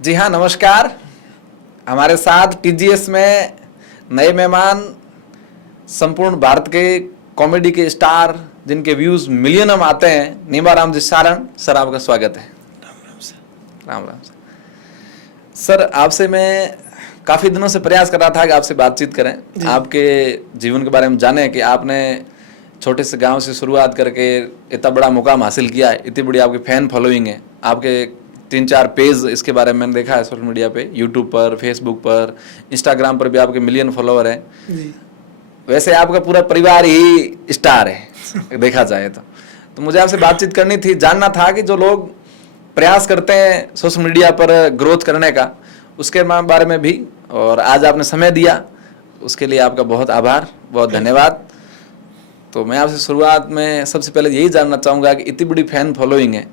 जी हाँ, नमस्कार। हमारे साथ टीजीएस में नए मेहमान, संपूर्ण भारत के कॉमेडी के स्टार जिनके व्यूज मिलियन में आते हैं, नीमाराम जी सारण सर, आपका स्वागत है। राम राम सर। राम राम सर। आपसे मैं काफ़ी दिनों से प्रयास कर रहा था कि आपसे बातचीत करें, आपके जीवन के बारे में जानें कि आपने छोटे से गांव से शुरुआत करके इतना बड़ा मुकाम हासिल किया है, इतनी बड़ी आपकी फैन फॉलोइंग है, आपके 3-4 पेज इसके बारे में मैंने देखा है सोशल मीडिया पे, यूट्यूब पर, फेसबुक पर, इंस्टाग्राम पर भी आपके मिलियन फॉलोअर हैं। जी। वैसे आपका पूरा परिवार ही स्टार है देखा जाए तो मुझे आपसे बातचीत करनी थी, जानना था कि जो लोग प्रयास करते हैं सोशल मीडिया पर ग्रोथ करने का, उसके बारे में भी, और आज आपने समय दिया उसके लिए आपका बहुत आभार, बहुत धन्यवाद। तो मैं आपसे शुरुआत में सबसे पहले यही जानना चाहूँगा कि इतनी बड़ी फैन फॉलोइंग है,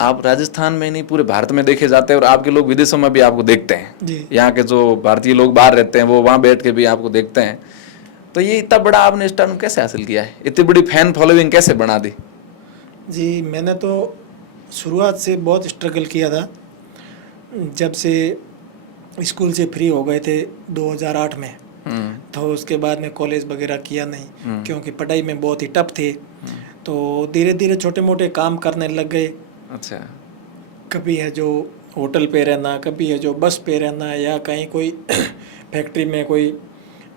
आप राजस्थान में नहीं पूरे भारत में देखे जाते हैं और आपके लोग विदेशों में भी आपको देखते हैं। यहाँ के जो भारतीय लोग बाहर रहते हैं वो वहाँ बैठ के भी आपको देखते हैं। तो ये इतना बड़ा आपने स्टार कैसे हासिल किया है, इतनी बड़ी फैन फॉलोइंग कैसे बना दी? जी, मैंने तो शुरुआत से बहुत स्ट्रगल किया था। जब से स्कूल से फ्री हो गए थे 2008 में, तो उसके बाद में कॉलेज वगैरह किया नहीं, क्योंकि पढ़ाई में बहुत ही टफ थे। तो धीरे धीरे छोटे मोटे काम करने लग गए। अच्छा। कभी है जो होटल पे रहना, कभी है जो बस पे रहना, या कहीं कोई फैक्ट्री में कोई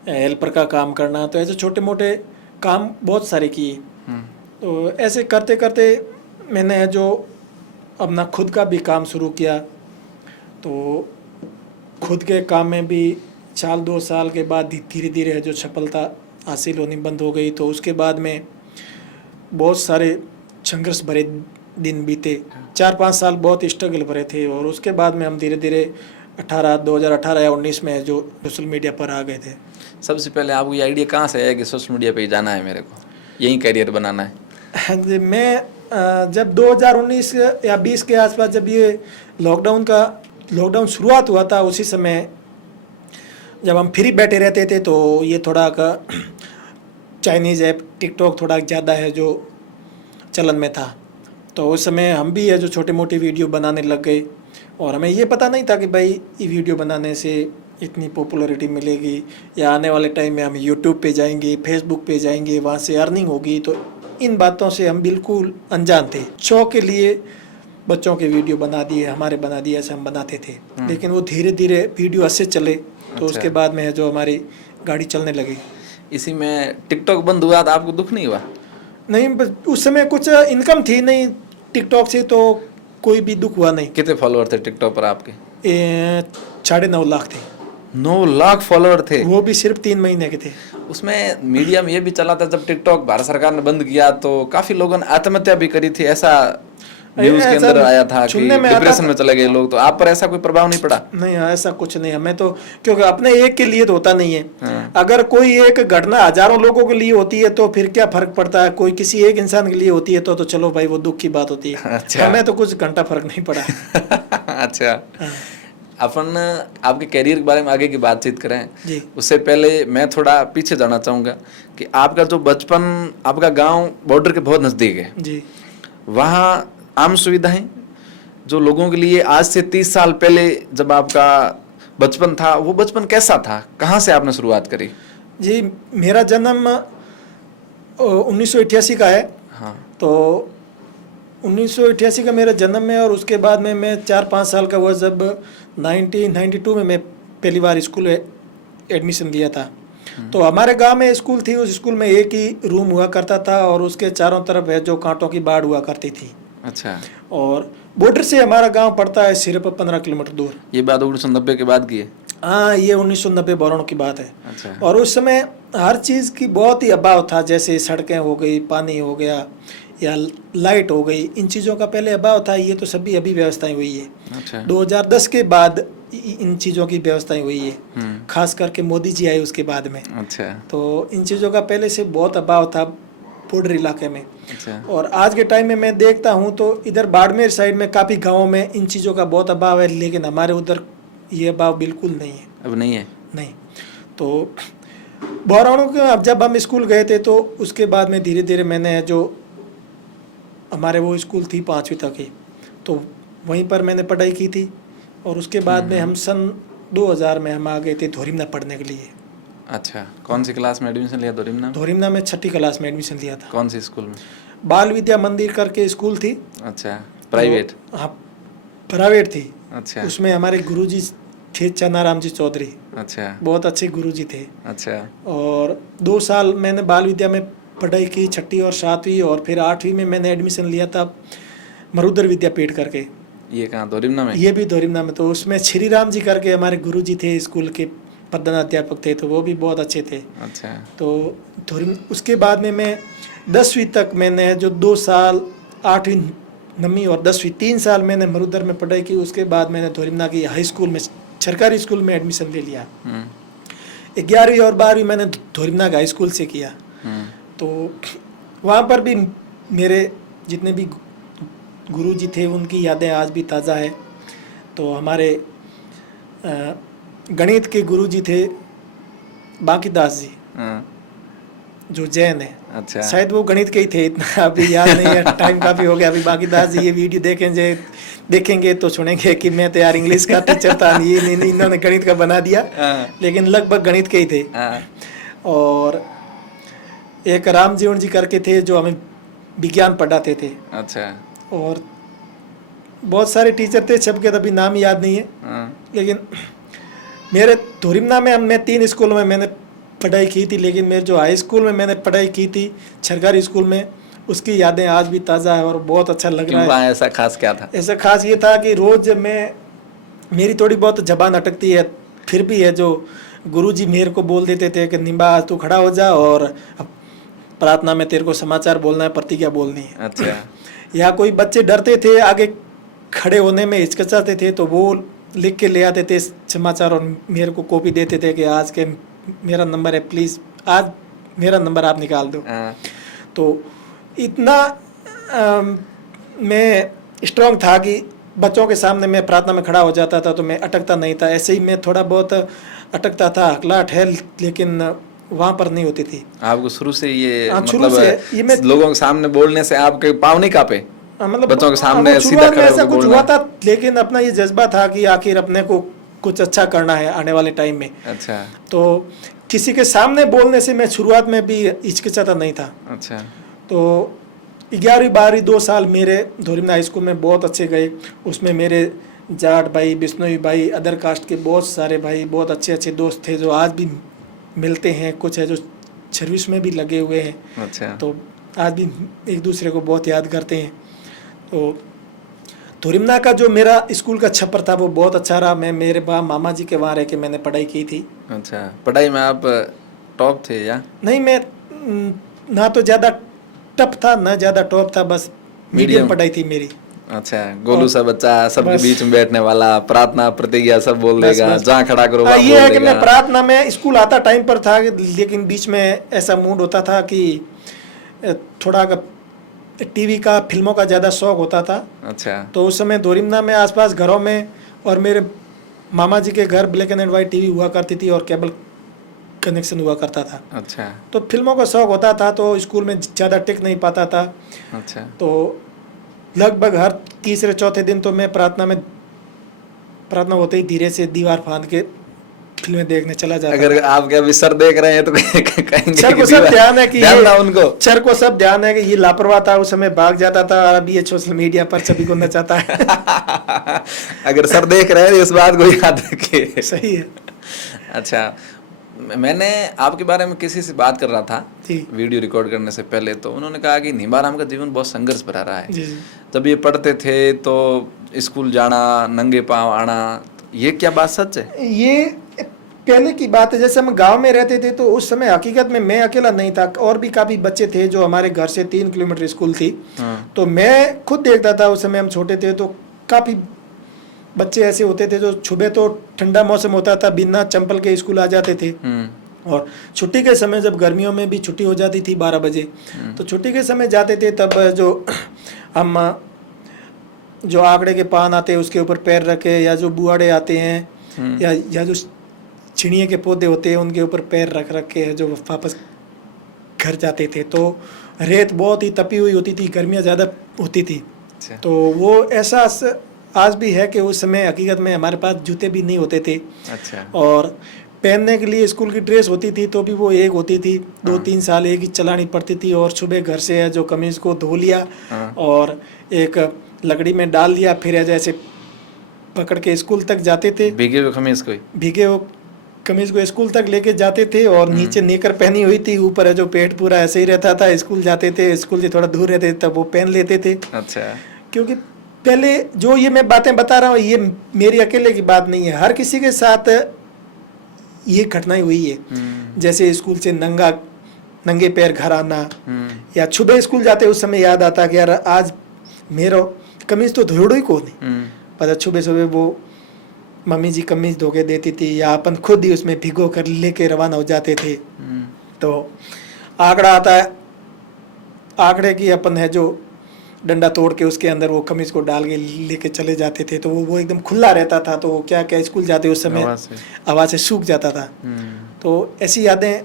हेल्पर का काम करना। तो ऐसे छोटे मोटे काम बहुत सारे किए। तो ऐसे करते करते मैंने है जो अपना खुद का भी काम शुरू किया। तो खुद के काम में भी 1-2 साल के बाद धीरे धीरे है जो सफलता हासिल होनी बंद हो गई। तो उसके बाद में बहुत सारे संघर्ष भरे दिन बीते, 4-5 साल बहुत स्ट्रगल भरे थे। और उसके बाद में हम धीरे धीरे 2018 या 19 में जो सोशल मीडिया पर आ गए थे। सबसे पहले आपको ये आइडिया कहाँ से है कि सोशल मीडिया पे ही जाना है, मेरे को यही करियर बनाना है? मैं जब 2019 या 20 के आसपास जब ये लॉकडाउन शुरुआत हुआ था, उसी समय जब हम फ्री बैठे रहते थे तो ये थोड़ा का चाइनीज़ ऐप टिकटॉक थोड़ा ज़्यादा है जो चलन में था। तो उस समय हम भी है जो छोटे मोटे वीडियो बनाने लग गए। और हमें ये पता नहीं था कि भाई ये वीडियो बनाने से इतनी पॉपुलैरिटी मिलेगी, या आने वाले टाइम में हम यूट्यूब पे जाएंगे, फेसबुक पे जाएंगे, वहाँ से अर्निंग होगी। तो इन बातों से हम बिल्कुल अनजान थे। शौक के लिए बच्चों के वीडियो बना दिए, हमारे बना दिए, ऐसे हम बनाते थे। लेकिन वो धीरे धीरे वीडियो अच्छे चले। तो उसके बाद में है जो हमारी गाड़ी चलने लगी। इसी में टिकटॉक बंद हुआ तो आपको दुख नहीं हुआ? नहीं, उस समय कुछ इनकम थी नहीं टिकटॉक से, तो कोई भी दुख हुआ नहीं। कितने फॉलोअर थे टिकटॉक पर आपके? 9.5 लाख थे। 9 लाख फॉलोअर थे? वो भी सिर्फ 3 महीने के थे। उसमें मीडिया में ये भी चला था जब टिकटॉक भारत सरकार ने बंद किया तो काफी लोगों ने आत्महत्या भी करी थी, ऐसा न्यूज के अंदर आया था कि डिप्रेशन में चले गए लोग। तो आप पर ऐसा कोई प्रभाव नहीं पड़ा? नहीं, ऐसा कुछ नहीं। हमें तो क्योंकि अपने एक के लिए तो होता नहीं है। अगर कोई एक घटना हजारों लोगों के लिए होती है तो फिर क्या फर्क पड़ता है, कोई किसी एक इंसान के लिए होती है तो चलो भाई वो दुख की बात होती है। अच्छा। हमें तो कुछ घंटा फर्क नहीं पड़ा। अच्छा। अपन आपके करियर के बारे में आगे की बातचीत करें जी। उससे पहले मैं थोड़ा पीछे जाना चाहूँगा कि आपका जो बचपन, आपका गांव बॉर्डर के बहुत नज़दीक है जी। वहाँ आम सुविधाएं जो लोगों के लिए आज से 30 साल पहले जब आपका बचपन था, वो बचपन कैसा था? कहाँ से आपने शुरुआत करी? जी, मेरा जन्म 1988 का है। हाँ। तो 1988 का मेरा जन्म है। और उसके बाद में मैं 4-5 साल का हुआ जब 1992 में मैं पहली बार स्कूल एडमिशन लिया था। तो हमारे गांव में स्कूल थी, उस स्कूल में एक ही रूम हुआ करता था और उसके चारों तरफ है जो कांटों की बाड़ हुआ करती थी। अच्छा। और बॉर्डर से हमारा गांव पड़ता है सिर्फ 15 किलोमीटर दूर। ये बात 1990 के बाद की है? हाँ, ये 1990-92 की बात है। अच्छा। और उस समय हर चीज़ की बहुत ही अभाव था, जैसे सड़कें हो गई, पानी हो गया, या लाइट हो गई। इन चीज़ों का पहले अभाव था। ये तो सभी अभी व्यवस्थाएं हुई है। अच्छा। 2010 के बाद इन चीज़ों की व्यवस्थाएं हुई है, खास करके मोदी जी आए उसके बाद में। अच्छा। तो इन चीज़ों का पहले से बहुत अभाव था बॉर्डर इलाके में। अच्छा। और आज के टाइम में मैं देखता हूँ तो इधर बाड़मेर साइड में काफ़ी गाँवों में इन चीज़ों का बहुत अभाव है, लेकिन हमारे उधर ये अभाव बिल्कुल नहीं है। अब नहीं है? नहीं। तो बौराणों के अब जब हम स्कूल गए थे तो उसके बाद में धीरे धीरे मैंने जो हमारे वो स्कूल थी 5वीं तक की, तो वहीं पर मैंने पढ़ाई की थी। और उसके बाद में हम सन 2000 में हम आ गए थे धोरिमना पढ़ने के लिए। अच्छा, कौन सी क्लास में एडमिशन लिया धोरिमना में? धोरिमना में 6ठी क्लास में एडमिशन लिया था। कौन सी स्कूल में? बाल विद्या मंदिर करके स्कूल थी। अच्छा, प्राइवेट? हाँ, प्राइवेट थी। अच्छा उसमें हमारे गुरुजी थे चन्नाराम जी चौधरी, अच्छा बहुत अच्छे गुरुजी थे। अच्छा और 2 साल मैंने बाल विद्या में पढ़ाई की, 6ठी और 7वीं, और फिर 8वीं में मैंने एडमिशन लिया था मरुदर विद्यापीठ करके। ये कहाँ, धोरिमना में? ये भी धोरिमना में। तो उसमें श्री राम जी करके हमारे गुरुजी थे, स्कूल के प्रधानाध्यापक थे, तो वो भी बहुत अच्छे थे। अच्छा तो धोरिम उसके बाद में मैं 10वीं तक मैंने जो 2 साल 8वीं 9वीं और 10वीं 3 साल मैंने मरुदर में पढ़ाई की। उसके बाद मैंने धोरिमना की हाई स्कूल में, सरकारी स्कूल में एडमिशन ले लिया। 11वीं और 12वीं मैंने धोरिमना का हाई स्कूल से किया। तो वहाँ पर भी मेरे जितने भी गुरुजी थे उनकी यादें आज भी ताज़ा है। तो हमारे गणित के गुरुजी थे बांकीदास जी, जो जैन है। अच्छा शायद वो गणित के ही थे, इतना अभी याद नहीं है, टाइम काफ़ी हो गया। अभी बांकीदास जी ये वीडियो देखेंगे तो सुनेंगे कि मैं तो यार इंग्लिश का टीचर था, ये नहीं इन्होंने गणित का बना दिया, लेकिन लगभग गणित के ही थे। और एक राम जीवन जी करके थे जो हमें विज्ञान पढ़ाते थे। अच्छा और बहुत सारे टीचर थे, सबके तो अभी नाम याद नहीं है। लेकिन मेरे धोरिमना में मैं 3 स्कूलों में मैंने पढ़ाई की थी, लेकिन मेरे जो हाई स्कूल में मैंने पढ़ाई की थी सरकारी स्कूल में, उसकी यादें आज भी ताज़ा है और बहुत अच्छा लग रहा है। ऐसा खास क्या था? ऐसा खास ये था कि रोज़ मेरी थोड़ी बहुत जबान अटकती है, फिर भी है जो गुरुजी मेरे को बोल देते थे कि निम्बा आज तू खड़ा हो जा और अब प्रार्थना में तेरे को समाचार बोलना है, प्रतिज्ञा बोलनी है। अच्छा या कोई बच्चे डरते थे, आगे खड़े होने में हिचकिचाते थे, तो वो लिख के ले आते थे समाचार और मेरे को कॉपी देते थे कि आज के मेरा नंबर है, प्लीज़ आज मेरा नंबर आप निकाल दो। तो इतना मैं स्ट्रांग था कि बच्चों के सामने मैं प्रार्थना में खड़ा हो जाता था तो मैं अटकता नहीं था। ऐसे ही मैं थोड़ा बहुत अटकता था, हकलाहट है, लेकिन वहाँ पर नहीं होती थी। आपको शुरू से ये शुरू से ये मैं लोगों के सामने बोलने से आपके पाँव नहीं कांपे? मतलब बच्चों के सामने सीधा शुरुआत में खड़े ऐसा होकर कुछ बोलना? हुआ था, लेकिन अपना ये जज्बा था कि आखिर अपने को कुछ अच्छा करना है आने वाले टाइम में। अच्छा तो किसी के सामने बोलने से मैं शुरुआत में भी हिचकिचाता नहीं था। अच्छा तो 11वीं 12वीं 2 साल मेरे धोरिमना हाई स्कूल में बहुत अच्छे गए। उसमें मेरे जाट भाई, बिश्नोई भाई, अदर कास्ट के बहुत सारे भाई, बहुत अच्छे अच्छे दोस्त थे जो आज भी मिलते हैं। कुछ है जो सर्विस में भी लगे हुए हैं। अच्छा तो आज भी एक दूसरे को बहुत याद करते हैं। तो धोरिमना का जो मेरा स्कूल का छप्पर था वो बहुत अच्छा रहा। मैं मेरे मामा जी के वहाँ रह के मैंने पढ़ाई की थी। अच्छा, पढ़ाई में आप टॉप थे या नहीं, मैं ना तो ज़्यादा टफ था ना ज़्यादा टॉप था, बस मीडियम पढ़ाई थी मेरी। अच्छा, गोलू सा बच्चा, सबके बस। बीच में बैठने वाला, प्रार्थना प्रतिज्ञा सब बोल बस, देगा, बस। जहाँ खड़ा करो वहाँ ये बोल है कि देगा। मैं प्रार्थना में स्कूल आता टाइम पर था, लेकिन बीच में ऐसा मूड होता था कि थोड़ा टीवी का, फिल्मों का ज़्यादा शौक होता था। अच्छा तो उस समय धोरिमना में आसपास घरों में और मेरे मामा जी के घर ब्लैक एंड वाइट टीवी हुआ करती थी और केबल कनेक्शन हुआ करता था। अच्छा तो फिल्मों का शौक होता था, तो स्कूल में ज़्यादा टिक नहीं पाता था। अच्छा तो लगभग हर तीसरे चौथे दिन तो मैं प्रार्थना होते ही धीरे से दीवार फांद के फिल्में देखने चला जाता। अगर आप क्या अभी सर देख रहे हैं तो कहेंगे सर को कि सब ध्यान है कि ध्यान ये था उनको। सर को सब ध्यान है कि ये लापरवाह था, उस समय भाग जाता था, और अभी ये सोशल मीडिया पर सभी को नचाता है। अगर सर देख रहे हैं तो इस बात को याद रखिए। सही है। अच्छा, मैंने आपके बारे में किसी से बात कर रहा था जी वीडियो रिकॉर्ड करने से पहले, तो उन्होंने कहा कि निम्बाराम का जीवन बहुत संघर्ष भरा रहा है। जी जी। जब ये पढ़ते थे तो स्कूल जाना, नंगे पांव आना, ये क्या बात सच है? ये पहले की बात है। जैसे हम गांव में रहते थे तो उस समय हकीकत में मैं अकेला नहीं था, और भी काफ़ी बच्चे थे जो हमारे घर से 3 किलोमीटर स्कूल थी। तो मैं खुद देखता था, उस समय हम छोटे थे तो काफ़ी बच्चे ऐसे होते थे जो सुबह तो ठंडा मौसम होता था, बिना चंपल के स्कूल आ जाते थे। और छुट्टी के समय जब गर्मियों में भी छुट्टी हो जाती थी 12 बजे, तो छुट्टी के समय जाते थे, तब जो आंकड़े के पान आते हैं उसके ऊपर पैर रखे, या जो बुआड़े आते हैं, या जो चिड़िया के पौधे होते हैं उनके ऊपर पैर रख के जो वापस घर जाते थे। तो रेत बहुत ही तपी हुई होती थी, गर्मियाँ ज़्यादा होती थी। तो वो एहसास आज भी है कि उस समय हकीकत में हमारे पास जूते भी नहीं होते थे, अच्छा। और पहनने के लिए स्कूल की ड्रेस होती थी तो भी वो एक होती थी, 2-3 साल एक ही चलानी पड़ती थी। और सुबह घर से है जो कमीज़ को धो लिया हाँ। और एक लकड़ी में डाल दिया, फिर जैसे पकड़ के स्कूल तक जाते थे, भीगे हुए खमीज कोई। भीगे हो कमीज को स्कूल तक लेके जाते थे। और नीचे नेकर पहनी हुई थी, ऊपर है जो पेट पूरा ऐसे ही रहता था। स्कूल जाते थे, स्कूल से थोड़ा दूर रहते थे तब वो पहन लेते थे। अच्छा। क्योंकि पहले जो ये मैं बातें बता रहा हूँ ये मेरी अकेले की बात नहीं है, हर किसी के साथ ये घटनाएं हुई है। जैसे स्कूल से नंगे पैर घर आना, या सुबह स्कूल जाते उस समय याद आता कि यार आज मेरा कमीज तो धोड़ो ही को नहीं पता। सुबह सुबह वो मम्मी जी कमीज धो के देती थी, या अपन खुद ही उसमें भिगो कर लेके रवाना हो जाते थे। तो आंकड़ा आता है, आंकड़े की अपन है जो डंडा तोड़ के उसके अंदर वो कमीज को डाल के लेके चले जाते थे, तो वो एकदम खुला रहता था। तो क्या क्या स्कूल जाते उस समय आवाज से सूख जाता था। तो ऐसी यादें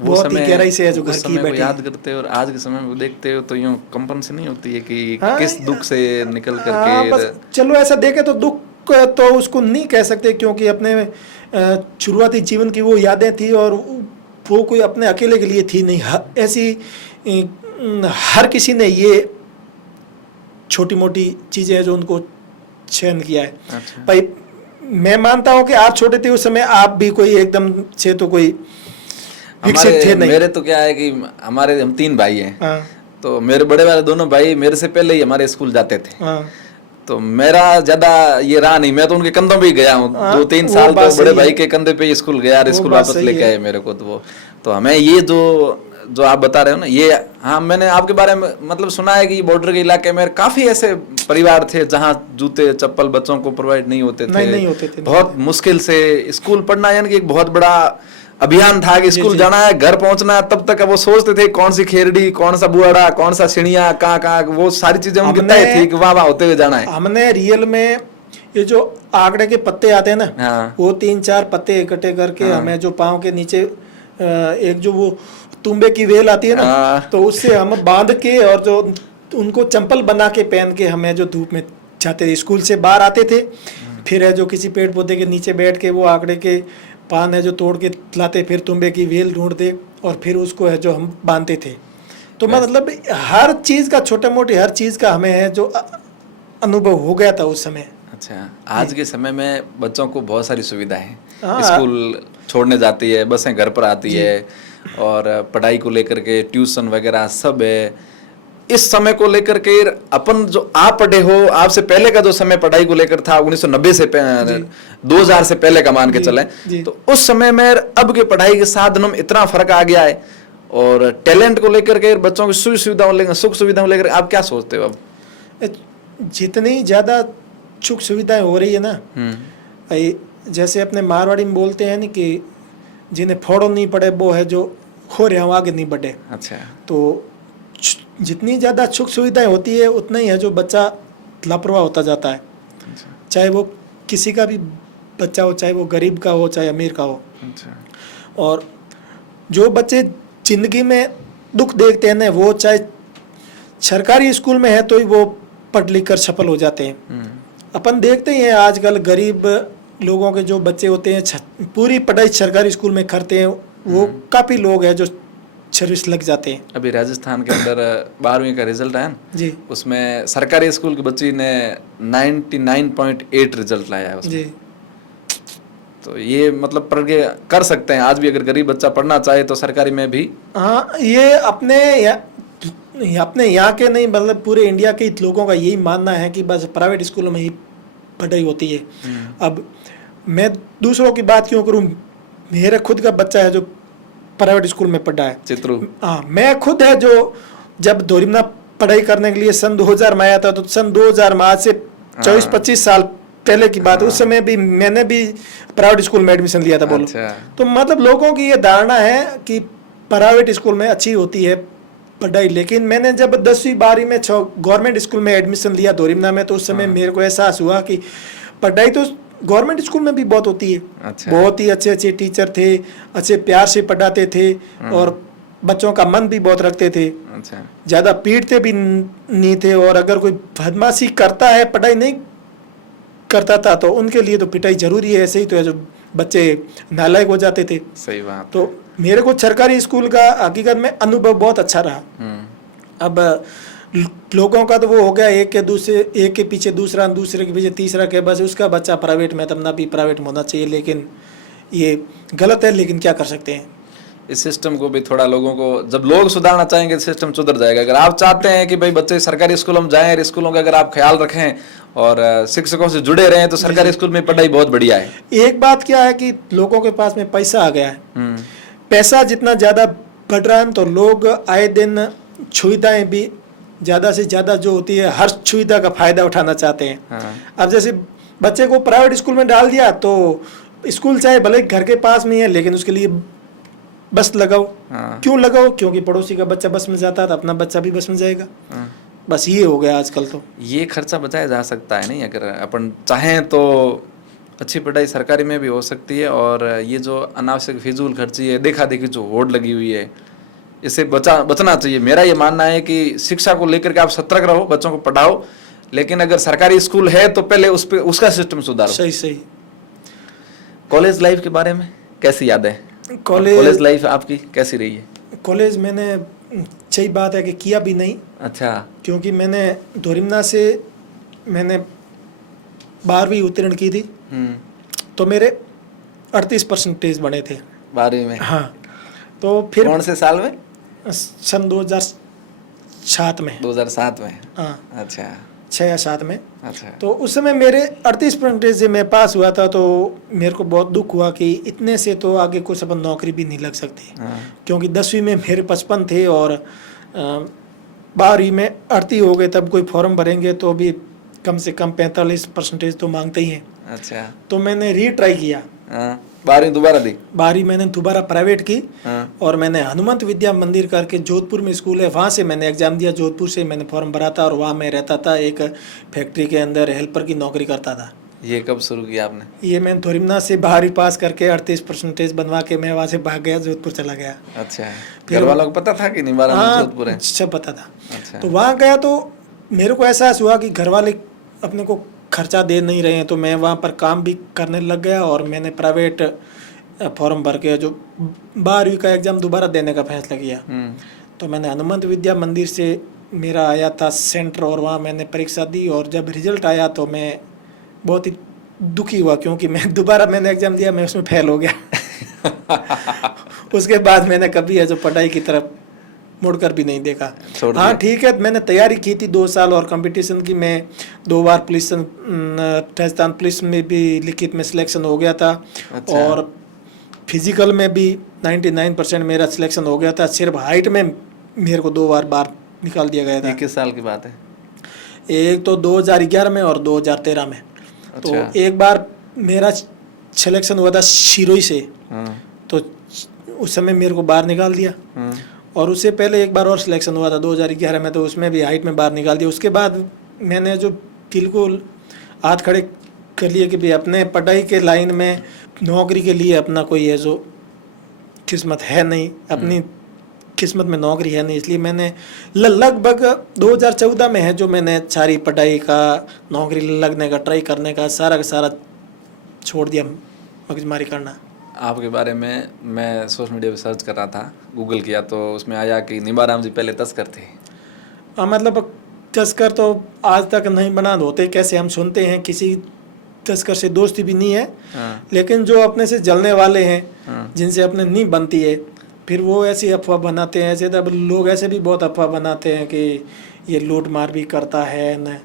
बहुत ही गहराई से है जो घर की बैठी याद करते हो, और आज के समय में देखते हो तो यूं कंपन से नहीं होती है कि किस दुख से निकल करके। बस चलो ऐसा देखे तो दुख तो उसको नहीं कह सकते, क्योंकि अपने शुरुआती जीवन की वो यादें थी, और वो कोई अपने अकेले के लिए थी नहीं। ऐसी हर किसी ने ये छोटी मोटी चीजें हैं जो उनको चयन किया है। अच्छा। भाई मैं मानता हूँ कि आप छोटे थे उस समय, आप भी कोई एकदम से तो कोई विकसित थे नहीं। मेरे तो क्या है कि हमारे हम 3 भाई हैं। हाँ। तो मेरे बड़े वाले दोनों भाई मेरे से पहले ही हमारे स्कूल जाते थे। हाँ। तो मेरा ज्यादा ये रहा नहीं, मैं तो उनके कंधों पे ही गया हूँ। हाँ, 2-3 वो साल बात तो बड़े सही भाई है। के कंधे पे ही स्कूल गया, और वो स्कूल बात वापस सही लेके है। आए मेरे को। तो हमें ये जो आप बता रहे हो ना, ये हाँ मैंने आपके बारे में मतलब सुना है कि बॉर्डर के इलाके में काफी ऐसे परिवार थे जहाँ जूते चप्पल बच्चों को प्रोवाइड नहीं होते थे। नहीं होते थे। बहुत मुश्किल से स्कूल पढ़ना यानी कि एक बहुत बड़ा अभियान था कि स्कूल जाना है, घर पहुंचना है। तब तक वो सोचते थे कौन सी खेरड़ी, कौन सा बुआड़ा, कौन सा सिणिया, कहाँ वो सारी चीजें उनकी तय थी कि वाह होते हुए जाना है। हमने रियल में ये जो आंकड़े के पत्ते आते हैं ना, हाँ। वो 3-4 पत्ते इकट्ठे करके हमें जो पाँव के नीचे एक जो वो तुम्बे की वेल आती है ना, तो उससे हम बांध के और जो उनको चंपल बना के पहन के हमें जो धूप में जाते थे, स्कूल से बाहर आते थे, फिर है जो किसी पेड़ पौधे के नीचे बैठ के वो आंकड़े के पान है जो तोड़ के लाते, फिर तुम्बे की वेल ढूंढते और फिर उसको है जो हम बांधते थे। तो मतलब हर चीज़ का, छोटे मोटे हर चीज़ का हमें है जो अनुभव हो गया था उस समय। अच्छा। आज के समय में बच्चों को बहुत सारी सुविधाएं हैं, हाँ। स्कूल छोड़ने जाती है, बसें घर पर आती है, और पढ़ाई को लेकर के ट्यूशन वगैरह सब है। इस समय को लेकर के अपन जो आप पढ़े हो, आपसे पहले का जो समय पढ़ाई को लेकर था 1990 से 2000 से पहले का मान के चलें, तो उस समय में अब के पढ़ाई के साधनों में इतना फर्क आ गया है। और टैलेंट को लेकर के बच्चों की सुविधाओं लेकर, सुख सुविधाओं लेकर आप क्या सोचते हो? अब जितनी ज्यादा सुख सुविधाएं हो रही है ना, जैसे अपने मारवाड़ी में बोलते हैं ना कि जिन्हें फोड़ो नहीं पड़े वो है जो हो रहे हम आगे नहीं बढ़े। अच्छा। तो जितनी ज़्यादा सुख सुविधाएं होती है उतना ही है जो बच्चा लापरवाह होता जाता है। अच्छा। चाहे वो किसी का भी बच्चा हो, चाहे वो गरीब का हो चाहे अमीर का हो। अच्छा। और जो बच्चे जिंदगी में दुख देखते हैं ना, वो चाहे सरकारी स्कूल में है तो ही वो पढ़ लिख कर सफल हो जाते हैं। अपन देखते ही हैं आजकल गरीब लोगों के जो बच्चे होते हैं पूरी पढ़ाई सरकारी स्कूल में करते हैं, वो काफ़ी लोग हैं जो सर्विस लग जाते हैं। अभी राजस्थान के अंदर 12वीं का रिजल्ट आया ना जी, उसमें सरकारी स्कूल की बच्ची ने 99.8 रिजल्ट लाया है उसमें। जी। तो ये मतलब पढ़ के कर सकते हैं आज भी, अगर गरीब बच्चा पढ़ना चाहे तो सरकारी में भी। हाँ, ये अपने यहाँ के नहीं मतलब पूरे इंडिया के लोगों का यही मानना है कि बस प्राइवेट स्कूलों में ही पढ़ाई होती है। अब मैं दूसरों की बात क्यों करूँ, मेरा खुद का बच्चा है जो प्राइवेट स्कूल में पढ़ा है, चित्रू। हाँ, मैं खुद है जो जब धोरीमना पढ़ाई करने के लिए सन 2000 में आया था, तो सन 2000 में आज से 24-25 साल पहले की बात है, उस समय भी मैंने भी प्राइवेट स्कूल में एडमिशन लिया था। बोलो। अच्छा। तो मतलब लोगों की ये धारणा है कि प्राइवेट स्कूल में अच्छी होती है पढ़ाई, लेकिन मैंने जब 10वीं 12वीं में गवर्नमेंट स्कूल में एडमिशन लिया धोरीमना में, तो उस समय मेरे को एहसास हुआ कि पढ़ाई तो गवर्नमेंट स्कूल में भी बहुत होती है। अच्छा। बहुत ही अच्छे अच्छे टीचर थे, अच्छे प्यार से पढ़ाते थे और बच्चों का मन भी बहुत रखते थे। अच्छा। ज़्यादा पीटते भी नहीं थे, और अगर कोई बदमाशी करता है, पढ़ाई नहीं करता था, तो उनके लिए तो पिटाई जरूरी है। ऐसे ही तो है जो बच्चे नालायक हो जाते थे। सही बात। तो मेरे को सरकारी स्कूल का हकीकत में अनुभव बहुत अच्छा रहा। अब लोगों का तो वो हो गया, एक के पीछे दूसरा, दूसरे के पीछे तीसरा, के बस उसका बच्चा प्राइवेट में, तब ना भी प्राइवेट में होना चाहिए, लेकिन ये गलत है। लेकिन क्या कर सकते हैं, इस सिस्टम को भी थोड़ा लोगों को, जब लोग सुधारना चाहेंगे सिस्टम सुधर जाएगा। अगर आप चाहते हैं कि भाई बच्चे सरकारी स्कूलों में जाएं, स्कूलों का अगर आप ख्याल रखें और शिक्षकों से जुड़े रहें, तो सरकारी स्कूल में पढ़ाई बहुत बढ़िया है। एक बात क्या है कि लोगों के पास में पैसा आ गया है। पैसा जितना ज़्यादा बढ़ रहा है, तो लोग आए दिन सुविधाएं भी ज़्यादा से ज़्यादा जो होती है, हर सुविधा का फायदा उठाना चाहते हैं। हाँ। अब जैसे बच्चे को प्राइवेट स्कूल में डाल दिया, तो स्कूल चाहे भले घर के पास में है, लेकिन उसके लिए बस लगाओ। हाँ। क्यों लगाओ? क्योंकि पड़ोसी का बच्चा बस में जाता था, अपना बच्चा भी बस में जाएगा। हाँ। बस ये हो गया आजकल। तो ये खर्चा बचाया जा सकता है नहीं, अगर अपन चाहें तो अच्छी पढ़ाई सरकारी में भी हो सकती है। और ये जो अनावश्यक फिजूल खर्ची है, देखा देखी जो होड़ लगी हुई है, इससे बचना चाहिए। मेरा ये मानना है कि शिक्षा को लेकर के आप सतर्क रहो, बच्चों को पढ़ाओ, लेकिन अगर सरकारी स्कूल है तो पहले उसका सिस्टम सुधारो। सही। कॉलेज लाइफ के बारे में कैसी याद है? कॉलेज लाइफ आपकी कैसी रही है? कॉलेज मैंने, सही बात है कि किया भी नहीं। अच्छा। क्योंकि मैंने धोरिमना से मैंने 12वीं उत्तीर्ण की थी, तो मेरे 38% बने थे 12वीं में। हाँ। तो फिर कौन से साल में? सन 2007 में। 2007 में। हाँ। अच्छा। 6 या 7 में। अच्छा। तो उस समय मेरे 38% से मैं पास हुआ था, तो मेरे को बहुत दुख हुआ कि इतने से तो आगे कुछ अपन नौकरी भी नहीं लग सकती। हाँ। क्योंकि 10वीं में मेरे 55 थे और 12वीं में 38 हो गए। तब कोई फॉर्म भरेंगे तो भी कम से कम 45% तो मांगते ही हैं। अच्छा। तो मैंने रीट्राई किया। 12वीं दोबारा दी? 12वीं मैंने दोबारा प्राइवेट की। हाँ। और मैंने हनुमंत विद्या मंदिर करके जोधपुर में स्कूल है, वहाँ से मैंने एग्जाम दिया। जोधपुर से मैंने फॉर्म भरा था और वहाँ मैं रहता था, एक फैक्ट्री के अंदर हेल्पर की नौकरी करता था। ये कब शुरू किया आपने? ये मैं धोरिमना से 12वीं पास करके 38% बनवा के मैं वहाँ से भाग गया, जोधपुर चला गया। अच्छा। घर वालों को पता था कि निवारा में जोधपुर है? सब पता था। अच्छा। तो वहाँ गया तो मेरे को एहसास हुआ कि घर वाले अपने को खर्चा दे नहीं रहे हैं, तो मैं वहाँ पर काम भी करने लग गया। और मैंने प्राइवेट फॉर्म भर के जो 12वीं का एग्ज़ाम दोबारा देने का फैसला किया। तो मैंने हनुमंत विद्या मंदिर से मेरा आया था सेंटर, और वहाँ मैंने परीक्षा दी। और जब रिजल्ट आया तो मैं बहुत ही दुखी हुआ, क्योंकि मैंने एग्ज़ाम दिया, मैं उसमें फेल हो गया। उसके बाद मैंने कभी है जो पढ़ाई की तरफ मुड़कर भी नहीं देखा। हाँ ठीक है, मैंने तैयारी की थी 2 साल और कंपटीशन की। मैं 2 बार पुलिस, राजस्थान पुलिस में भी लिखित में सिलेक्शन हो गया था। अच्छा। और फिजिकल में भी 99% मेरा सिलेक्शन हो गया था। सिर्फ हाइट में मेरे को 2 बार निकाल दिया गया था। ये किस साल की बात है? एक तो 2011 में और 2013 में। अच्छा। तो एक बार मेरा सिलेक्शन हुआ था शिरोई से। हाँ। तो उस समय मेरे को बाहर निकाल दिया। हाँ। और उससे पहले एक बार और सिलेक्शन हुआ था 2011 में, तो उसमें भी हाइट में बाहर निकाल दिया। उसके बाद मैंने जो बिल्कुल हाथ खड़े कर लिए कि भाई अपने पढ़ाई के लाइन में नौकरी के लिए अपना कोई है जो किस्मत है नहीं, अपनी किस्मत में नौकरी है नहीं। इसलिए मैंने लगभग 2014 में है जो मैंने सारी पढ़ाई का, नौकरी लगने का, ट्राई करने का सारा का सारा छोड़ दिया, मगजमारी करना। आपके बारे में मैं सोशल मीडिया पे सर्च कर रहा था, गूगल किया, तो उसमें आया कि निबाराम जी पहले तस्कर थे। मतलब तस्कर तो आज तक नहीं बना होते, कैसे हम सुनते हैं किसी तस्कर से दोस्ती भी नहीं है। हाँ। लेकिन जो अपने से जलने वाले हैं, हाँ। जिनसे अपने नहीं बनती है, फिर वो ऐसी अफवाह बनाते हैं। ऐसे तब लोग ऐसे भी बहुत अफवाह बनाते हैं कि ये लूट मार भी करता है न,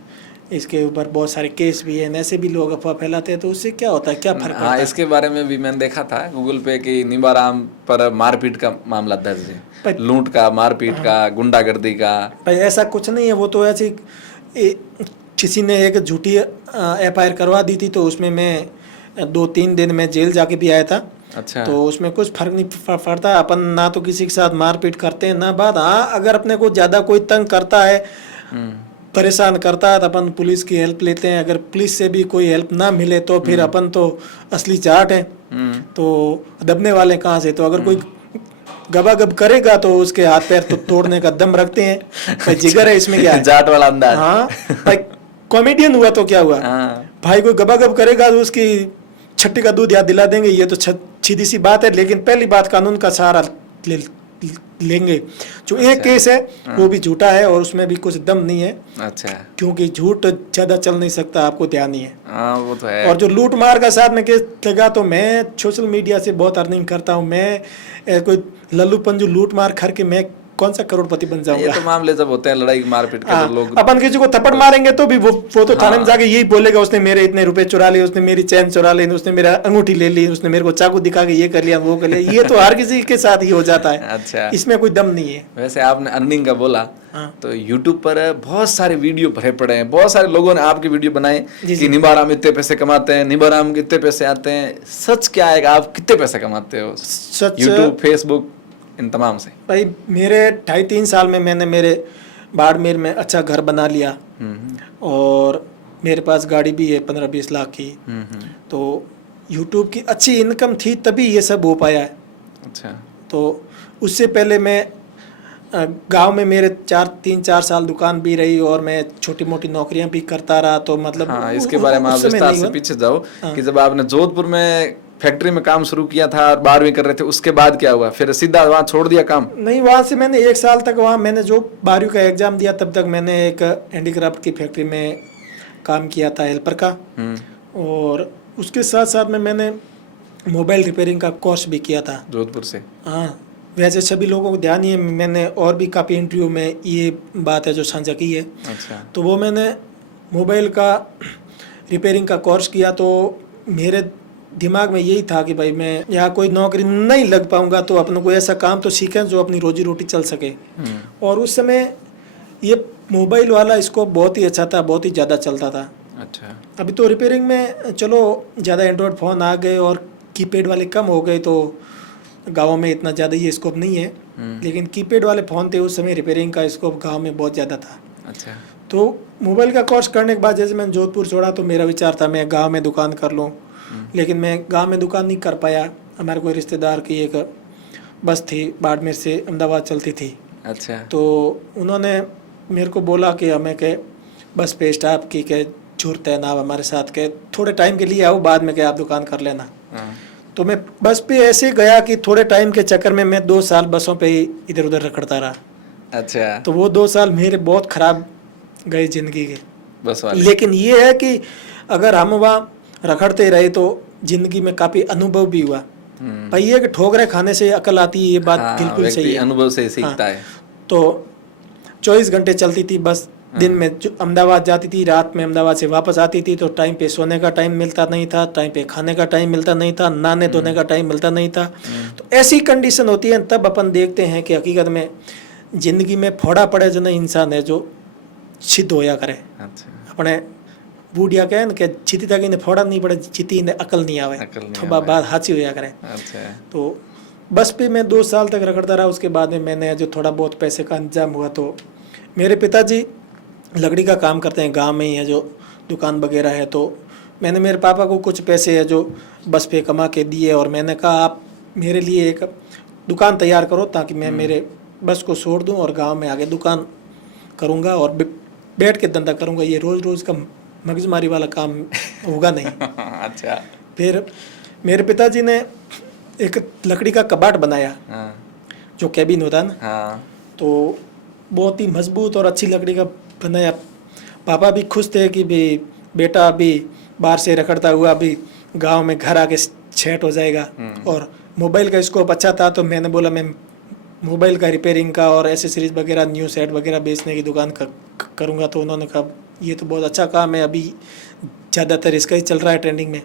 इसके ऊपर बहुत सारे केस भी हैं, ऐसे भी लोग अफवाह फैलाते हैं। तो उससे क्या होता है, क्या फर्क पड़ता है? हाँ, इसके बारे में भी मैंने देखा था गूगल पे कि निबाराम पर मारपीट का मामला दर्ज है, लूट का, मारपीट का, गुंडागर्दी का। भाई ऐसा कुछ नहीं है, वो तो ऐसी किसी ने एक झूठी FIR करवा दी थी, तो उसमें मैं 2-3 दिन में जेल जाके भी आया था। अच्छा। तो उसमें कुछ फर्क नहीं पड़ता। अपन ना तो किसी के साथ मारपीट करते हैं ना बात। हाँ, अगर अपने को ज़्यादा कोई तंग करता है, परेशान करता है, तो अपन पुलिस की हेल्प लेते हैं। अगर पुलिस से भी कोई हेल्प ना मिले तो फिर अपन तो असली चाट है, तो दबने वाले कहाँ से? तो अगर कोई गबागब करेगा तो उसके हाथ पैर तो तोड़ने का दम रखते हैं। भाई जिगर है, इसमें क्या है? जाट वाला अंदाज। हाँ भाई, कॉमेडियन हुआ तो क्या हुआ, हाँ भाई कोई गबागब करेगा तो उसकी छट्टी का दूध याद दिला देंगे, ये तो सीधी सी बात है। लेकिन पहली बात, कानून का सहारा लेंगे। जो एक केस है वो भी झूठा है और उसमें भी कुछ दम नहीं है, अच्छा क्योंकि झूठ ज्यादा चल नहीं सकता, आपको ध्यान नहीं है। हाँ वो तो है। और जो लूट मार का साथ में केस लगा, तो मैं सोशल मीडिया से बहुत अर्निंग करता हूँ। मैं कोई लल्लू पंजू लूट मार करके मैं कौन सा करोड़पति बन ये जाऊंगा। तो मामले जब होते हैं लड़ाई मारपीट के हाँ, तो लोग अपन किसी को थप्पड़ मारेंगे तो भी वो तो थाने में जाके यही बोलेगा, उसने मेरे इतने रुपए चुरा लिए, उसने मेरी चैन चुरा ली, उसने मेरा अंगूठी ले ली, उसने मेरे को चाकू दिखा के ये कर लिया वो कर लिया। ये तो हर किसी के साथ ही हो जाता है। अच्छा इसमें कोई दम नहीं है। वैसे आपने अर्निंग का बोला, हाँ। तो YouTube पर बहुत सारे वीडियो भरे पड़े हैं, बहुत सारे लोगों ने आपके वीडियो बनाए जी, कि निबाराम इतने पैसे कमाते हैं, निबाराम इतने पैसे आते हैं। सच क्या है कि आप कितने पैसे कमाते हो सच YouTube, Facebook इन तमाम से? भाई, मेरे 2.5-3 साल में मैंने मेरे बाड़मेर में अच्छा घर बना लिया, और मेरे पास गाड़ी भी है 15-20 लाख की। तो यूट्यूब की अच्छी इनकम थी तभी ये सब हो पाया है। अच्छा तो उससे पहले मैं गांव में मेरे 3-4 साल दुकान भी रही, और मैं छोटी मोटी नौकरियां भी करता रहा। तो मतलब हाँ, इसके बारे में आप विस्तार से पीछे जाओ कि जब आपने जोधपुर में फैक्ट्री में काम शुरू किया था और 12वीं कर रहे थे, उसके बाद क्या हुआ? फिर सीधा वहाँ छोड़ दिया काम? नहीं, वहाँ से मैंने 1 साल तक वहाँ मैंने जो 12वीं का एग्ज़ाम दिया, तब तक मैंने एक हैंडीक्राफ्ट की फैक्ट्री में काम किया था, हेल्पर का। और उसके साथ साथ में मैंने मोबाइल रिपेयरिंग का कोर्स भी किया था जोधपुर से। हाँ, वैसे सभी लोगों को ध्यान ही है, मैंने और भी काफ़ी इंटरव्यू में ये बात है जो साझा की है। अच्छा तो वो मैंने मोबाइल का रिपेयरिंग का कोर्स किया, तो मेरे दिमाग में यही था कि भाई मैं यहाँ कोई नौकरी नहीं लग पाऊंगा, तो अपने को ऐसा काम तो सीखें जो अपनी रोजी रोटी चल सके। और उस समय ये मोबाइल वाला स्कोप बहुत ही अच्छा था, बहुत ही ज़्यादा चलता था। अच्छा अभी तो रिपेयरिंग में चलो ज़्यादा एंड्रॉयड फ़ोन आ गए और कीपैड वाले कम हो गए, तो गाँव में इतना ज़्यादा ये स्कोप नहीं है। लेकिन कीपैड वाले फ़ोन थे उस समय, रिपेयरिंग का स्कोप गाँव में बहुत ज़्यादा था। अच्छा तो मोबाइल का कोर्स करने के बाद जैसे मैंने जोधपुर छोड़ा, तो मेरा विचार था मैं गांव में दुकान कर लूं। लेकिन मैं गांव में दुकान नहीं कर पाया। हमारे कोई रिश्तेदार की एक बस थी, बाड़मेर से अहमदाबाद चलती थी। अच्छा तो उन्होंने मेरे को बोला कि हमें के बस पे स्टाफ की के जरूरत है ना, आप हमारे साथ के थोड़े टाइम के लिए आओ, बाद में क्या आप दुकान कर लेना। तो मैं बस पे ऐसे गया कि थोड़े टाइम के चक्कर में मैं 2 साल बसों पे ही इधर उधर रखड़ता रहा। अच्छा तो वो 2 साल मेरे बहुत ख़राब गए ज़िंदगी के। बस वाले। लेकिन ये है कि अगर हम वहाँ रखड़ते रहे तो ज़िंदगी में काफ़ी अनुभव भी हुआ। भाई ये कि ठोकरे खाने से अकल आती है, ये बात बिल्कुल सही है। अनुभव से सीखता है। तो 24 घंटे चलती थी बस, दिन में अहमदाबाद जाती थी, रात में अहमदाबाद से वापस आती थी। तो टाइम पे सोने का टाइम मिलता नहीं था, टाइम पे खाने का टाइम मिलता नहीं था, नहाने धोने का टाइम मिलता नहीं था। तो ऐसी कंडीशन होती है, तब अपन देखते हैं कि हकीकत में ज़िंदगी में फोड़ा पड़े जो नहीं इंसान है जो सिद्ध होया करे। अच्छा अपने बूढ़िया कहे कि चिती तक इन्हें फोड़ा नहीं पड़े, चिती इन्हें अकल नहीं आवे, तो बात हाथी होया करे। अच्छा तो बस पे मैं 2 साल तक रगड़ता रहा। उसके बाद में मैंने जो थोड़ा बहुत पैसे का इंतजाम हुआ, तो मेरे पिताजी लकड़ी का काम करते हैं, गांव में ही है जो दुकान वगैरह है। तो मैंने मेरे पापा को कुछ पैसे है जो बस पे कमा के दिए, और मैंने कहा आप मेरे लिए एक दुकान तैयार करो ताकि मैं मेरे बस को छोड़ दूं और गांव में आगे दुकान करूंगा और बैठ के धंधा करूंगा। ये रोज़ रोज़ का मगजमारी वाला काम होगा नहीं। अच्छा फिर मेरे पिताजी ने एक लकड़ी का कबाट बनाया, जो कैबिन होता है ना। तो बहुत ही मजबूत और अच्छी लकड़ी का बनाया। पापा भी खुश थे कि भाई बेटा अभी बाहर से रखड़ता हुआ अभी गांव में घर आके सेट हो जाएगा। और मोबाइल का स्कोप अच्छा था, तो मैंने बोला मैं मोबाइल का रिपेयरिंग का और एसेसरीज वगैरह, न्यू सेट वगैरह बेचने की दुकान करूँगा। तो उन्होंने कहा ये तो बहुत अच्छा काम है, अभी ज़्यादातर इसका ही चल रहा है ट्रेंडिंग में।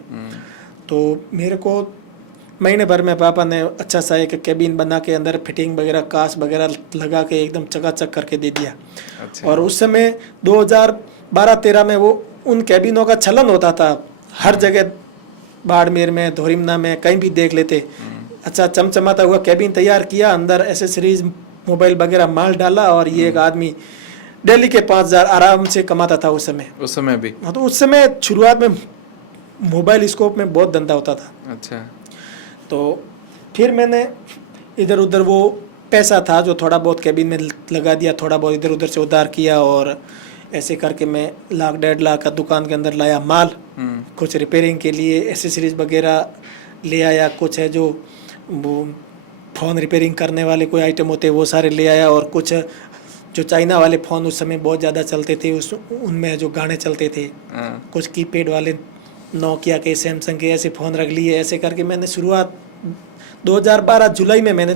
तो मेरे को महीने भर में पापा ने अच्छा सा एक कैबिन बना के अंदर फिटिंग वगैरह, कांच वगैरह लगा के एकदम चकाचक करके दे दिया। अच्छा। और उस समय 2012-13 में वो उन कैबिनों का चलन होता था हर जगह, बाड़मेर में, धोरीमना में, कहीं भी देख लेते। अच्छा चमचमाता हुआ कैबिन तैयार किया, अंदर एसेसरीज मोबाइल वगैरह माल डाला, और ये एक आदमी दिल्ली के 5,000 आराम से कमाता था उस समय भी। हाँ, तो उस समय शुरुआत में मोबाइल स्कोप में बहुत धंधा होता था। अच्छा। तो फिर मैंने इधर उधर वो पैसा था जो थोड़ा बहुत कैबिन में लगा दिया, थोड़ा बहुत इधर उधर से उधार किया, और ऐसे करके मैं 1,00,000-1,50,000 का दुकान के अंदर लाया माल। कुछ रिपेयरिंग के लिए एसेसरीज वगैरह ले आया, कुछ है जो वो फ़ोन रिपेयरिंग करने वाले कोई आइटम होते हैं वो सारे ले आया, और कुछ जो चाइना वाले फ़ोन उस समय बहुत ज़्यादा चलते थे, उस उनमें जो गाने चलते थे, कुछ कीपैड वाले नोकिया के, सैमसंग के ऐसे फ़ोन रख लिए। ऐसे करके मैंने शुरुआत 2012 जुलाई में मैंने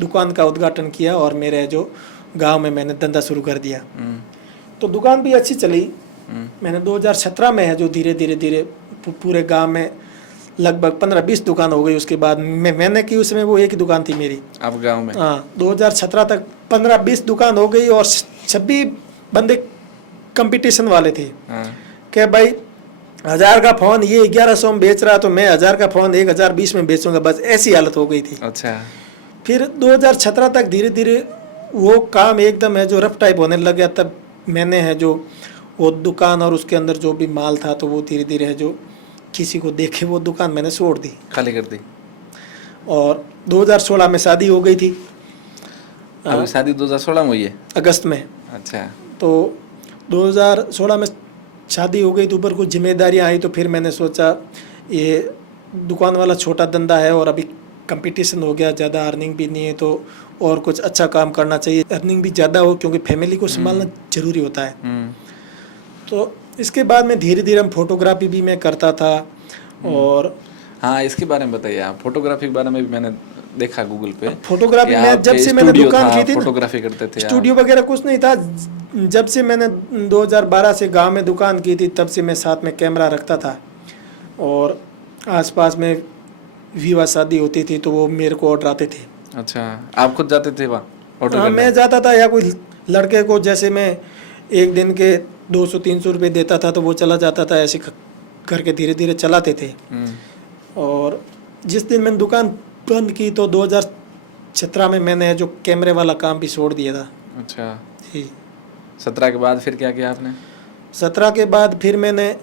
दुकान का उद्घाटन किया और मेरे जो गांव में मैंने धंधा शुरू कर दिया। तो दुकान भी अच्छी चली। मैंने 2017 में है जो धीरे धीरे पूरे गांव में लगभग 15-20 दुकान हो गई। उसके बाद मैंने की उसमें वो एक ही दुकान थी मेरी आप गांव में। हाँ, 2017 तक 15-20 दुकान हो गई और 26 बंदे कंपटीशन वाले थे कि भाई 1000 का फ़ोन ये 1100 में बेच रहा तो मैं 1000 का फ़ोन 1020 में बेचूंगा, बस ऐसी हालत हो गई थी। अच्छा। फिर 2017 तक धीरे धीरे वो काम एकदम है जो रफ टाइप होने लग गया। तब मैंने है जो वो दुकान और उसके अंदर जो भी माल था तो वो धीरे धीरे है जो किसी को देखे वो दुकान मैंने छोड़ दी, खाली कर दी। और 2016 में शादी हो गई थी। अभी शादी 2016 में हुई है? अगस्त में। अच्छा। तो 2016 में शादी हो गई तो ऊपर कुछ जिम्मेदारियां आई, तो फिर मैंने सोचा ये दुकान वाला छोटा धंधा है और अभी कंपटीशन हो गया, ज़्यादा अर्निंग भी नहीं है, तो और कुछ अच्छा काम करना चाहिए, अर्निंग भी ज़्यादा हो क्योंकि फैमिली को संभालना ज़रूरी होता है। तो इसके बाद में धीरे धीरे हम फोटोग्राफी भी मैं करता था। और हाँ, इसके बारे में बताइए आप। फोटोग्राफी के बारे में भी मैंने देखा गूगल पे। फोटोग्राफी में जब से मैंने दुकान की थी फोटोग्राफी करते थे। स्टूडियो वगैरह कुछ नहीं था। जब से मैंने 2012 से गांव में दुकान की थी तब से मैं साथ में कैमरा रखता था, और आसपास में विवाह शादी होती थी तो वो मेरे को ऑर्डर आते थे। अच्छा, आप खुद जाते थे वहाँ ऑर्डर हाँ, करने? मैं जाता था, या कोई लड़के को, जैसे मैं एक दिन के 200-300 रुपये देता था तो वो चला जाता था। ऐसे करके धीरे धीरे चलाते थे। और जिस दिन मैंने दुकान बंद की तो 2017 में मैंने जो कैमरे वाला काम भी छोड़ दिया था। अच्छा जी। 17 के बाद फिर क्या किया आपने? 17 के बाद फिर मैंने